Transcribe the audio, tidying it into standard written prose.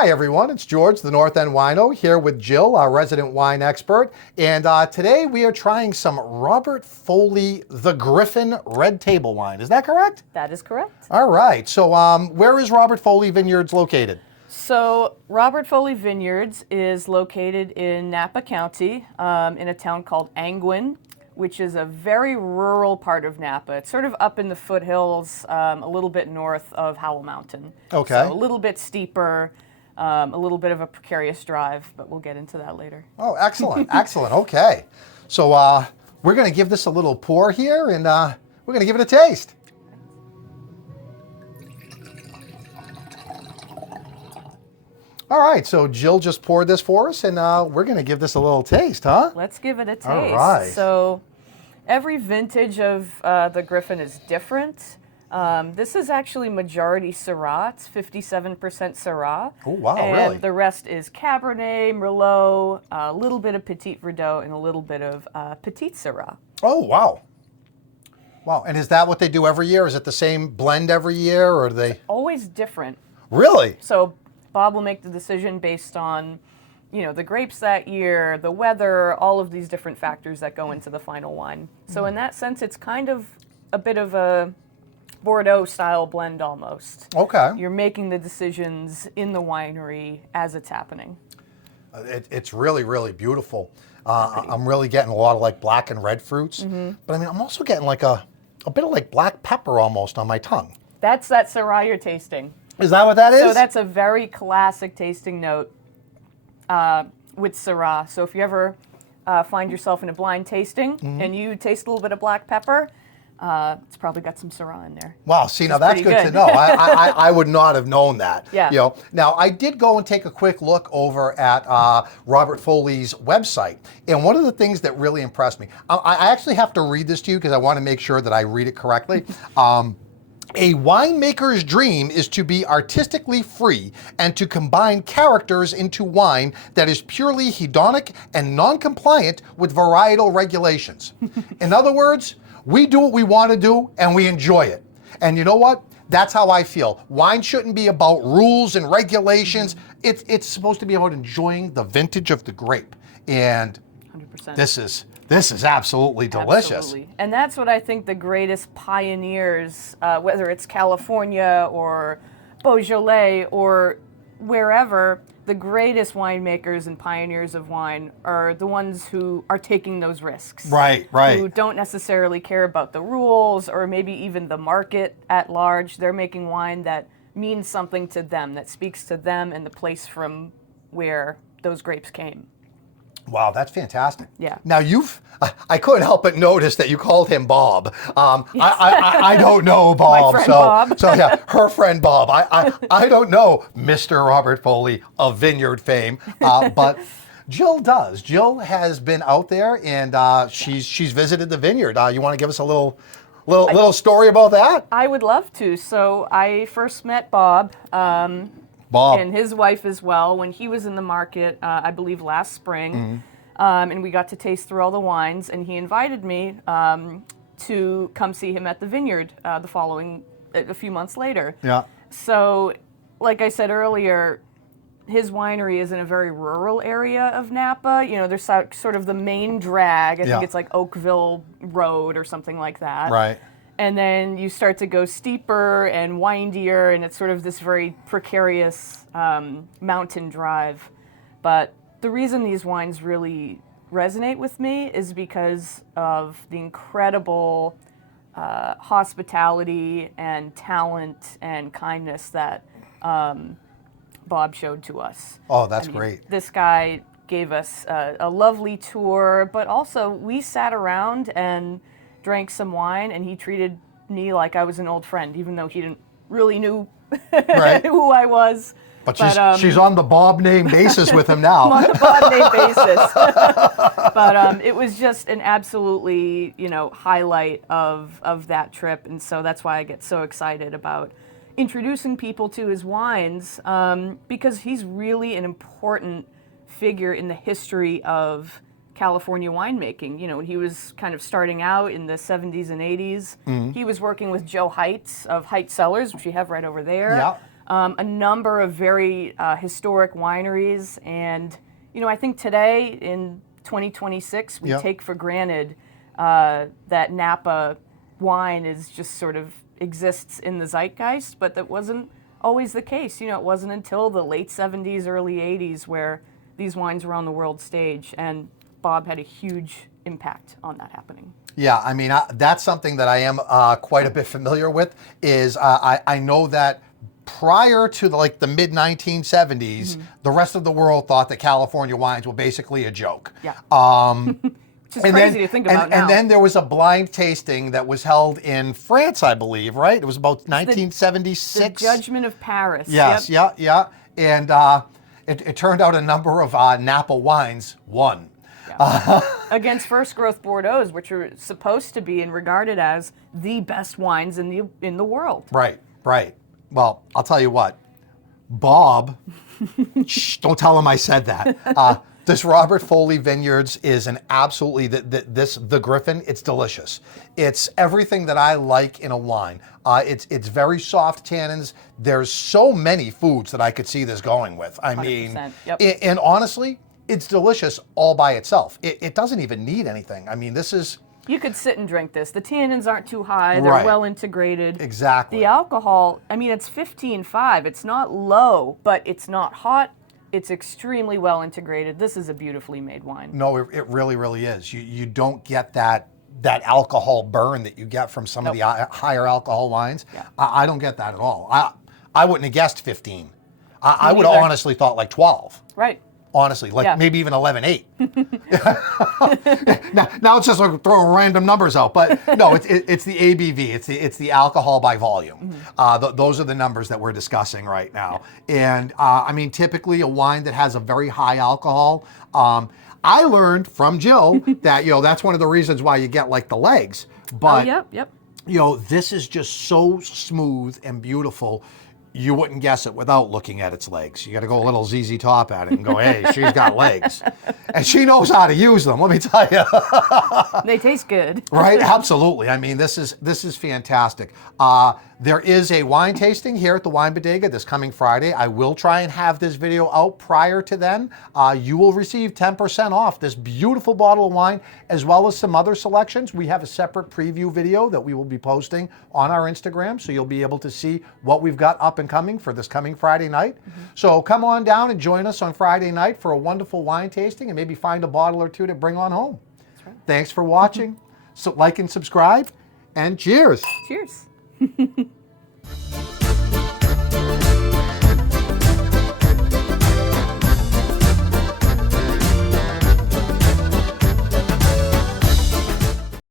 Hi everyone, it's George, the North End Wino, here with Jill, our resident wine expert. And today we are trying some Robert Foley, the Griffin Red Table Wine. Is that correct? That is correct. All right, so where is Robert Foley Vineyards located? So Robert Foley Vineyards is located in Napa County in a town called Angwin, which is a very rural part of Napa. It's sort of up in the foothills, a little bit north of Howell Mountain. Okay. So a little bit steeper, a little bit of a precarious drive, but we'll get into that later. Oh, excellent, excellent, okay. So we're gonna give this a little pour here and we're gonna give it a taste. All right, so Jill just poured this for us, and we're going to give this a little taste, huh? Let's give it a taste. All right. So every vintage of the Griffin is different. This is actually majority Syrah. It's 57% Syrah. Oh, wow, and really? The rest is Cabernet, Merlot, a little bit of Petit Verdot, and a little bit of Petit Syrah. Oh, wow. Wow, and is that what they do every year? Is it the same blend every year, or are they? Always different. Really? So Bob will make the decision based on, you know, the grapes that year, the weather, all of these different factors that go into the final wine. So in that sense, it's kind of a bit of a Bordeaux style blend almost. Okay. You're making the decisions in the winery as it's happening. It's really, really beautiful. I'm really getting a lot of like black and red fruits, but I mean, I'm also getting like a bit of like black pepper almost on my tongue. That's that Syrah you're tasting. Is that what that is? So that's a very classic tasting note with Syrah. So if you ever find yourself in a blind tasting and you taste a little bit of black pepper, it's probably got some Syrah in there. Wow, see, now that's good to know. I would not have known that. Yeah. You know, now, I did go and take a quick look over at Robert Foley's website, and one of the things that really impressed me, I actually have to read this to you because I want to make sure that I read it correctly. A winemaker's dream is to be artistically free and to combine characters into wine that is purely hedonic and non-compliant with varietal regulations. In other words, we do what we want to do and we enjoy it. And you know what? That's how I feel. Wine shouldn't be about rules and regulations. It's supposed to be about enjoying the vintage of the grape. And 100%. This is absolutely delicious. Absolutely. And that's what I think the greatest pioneers, whether it's California or Beaujolais or wherever, the greatest winemakers and pioneers of wine are the ones who are taking those risks. Right, right. Who don't necessarily care about the rules or maybe even the market at large. They're making wine that means something to them, that speaks to them and the place from where those grapes came. Wow, that's fantastic. Yeah. Now I couldn't help but notice that you called him Bob. I don't know Bob. My friend Bob. So yeah, her friend Bob. I don't know Mr. Robert Foley of Vineyard fame, but Jill does. Jill has been out there and she's visited the vineyard. You want to give us a little story about that? I would love to. So I first met Bob. Bob. And his wife as well, when he was in the market, I believe last spring, and we got to taste through all the wines, and he invited me to come see him at the vineyard a few months later. Yeah. So, like I said earlier, his winery is in a very rural area of Napa. You know, there's sort of the main drag. I think it's like Oakville Road or something like that. Right. And then you start to go steeper and windier, and it's sort of this very precarious mountain drive. But the reason these wines really resonate with me is because of the incredible hospitality and talent and kindness that Bob showed to us. Oh, that's great. This guy gave us a lovely tour, but also we sat around and drank some wine, and he treated me like I was an old friend, even though he didn't really knew who I was. But she's on the Bob name basis with him now. I'm on the Bob name basis. But it was just an absolutely, highlight of that trip, and so that's why I get so excited about introducing people to his wines, because he's really an important figure in the history of California winemaking. You know, he was kind of starting out in the 70s and 80s. Mm-hmm. He was working with Joe Heights of Heights Cellars, which we have right over there. a number of very historic wineries. And, you know, I think today in 2026, we take for granted that Napa wine is just sort of exists in the zeitgeist, but that wasn't always the case. You know, it wasn't until the late 70s, early 80s where these wines were on the world stage, and Bob had a huge impact on that happening. Yeah, I mean, that's something that I am quite a bit familiar with, is I know that prior to the mid 1970s, the rest of the world thought that California wines were basically a joke. Yeah. Which is crazy to think about now. And then there was a blind tasting that was held in France, I believe, right? It was about 1976. The Judgment of Paris. Yes, yeah. And it turned out a number of Napa wines won. Yeah. Against first growth Bordeaux's, which are supposed to be and regarded as the best wines in the world. Right. Well, I'll tell you what, Bob, shh, don't tell him I said that. This Robert Foley Vineyards is an absolutely, the Griffin, it's delicious. It's everything that I like in a wine. It's very soft tannins. There's so many foods that I could see this going with. I mean, and honestly, it's delicious all by itself. It doesn't even need anything. I mean, this is... You could sit and drink this. The tannins aren't too high. They're well integrated. Exactly. The alcohol, I mean, it's 15.5. It's not low, but it's not hot. It's extremely well integrated. This is a beautifully made wine. No, it really, really is. You don't get that alcohol burn that you get from some of the higher alcohol wines. Yeah. I don't get that at all. I wouldn't have guessed 15. I would have honestly thought like 12. Right. Honestly, maybe even 11.8. now it's just like throwing random numbers out, but no, it's the ABV, it's the alcohol by volume. Those are the numbers that we're discussing right now. And I mean, typically a wine that has a very high alcohol. I learned from Jill that that's one of the reasons why you get like the legs. But this is just so smooth and beautiful. You wouldn't guess it without looking at its legs. You got to go a little ZZ Top at it and go, hey, she's got legs. And she knows how to use them, let me tell you. They taste good. Right, absolutely. I mean, this is fantastic. There is a wine tasting here at the Wine Bodega this coming Friday. I will try and have this video out prior to then. You will receive 10% off this beautiful bottle of wine, as well as some other selections. We have a separate preview video that we will be posting on our Instagram, so you'll be able to see what we've got up and coming for this coming Friday night. So come on down and join us on Friday night for a wonderful wine tasting, and maybe find a bottle or two to bring on home. That's right. Thanks for watching. So like and subscribe, and cheers. Cheers.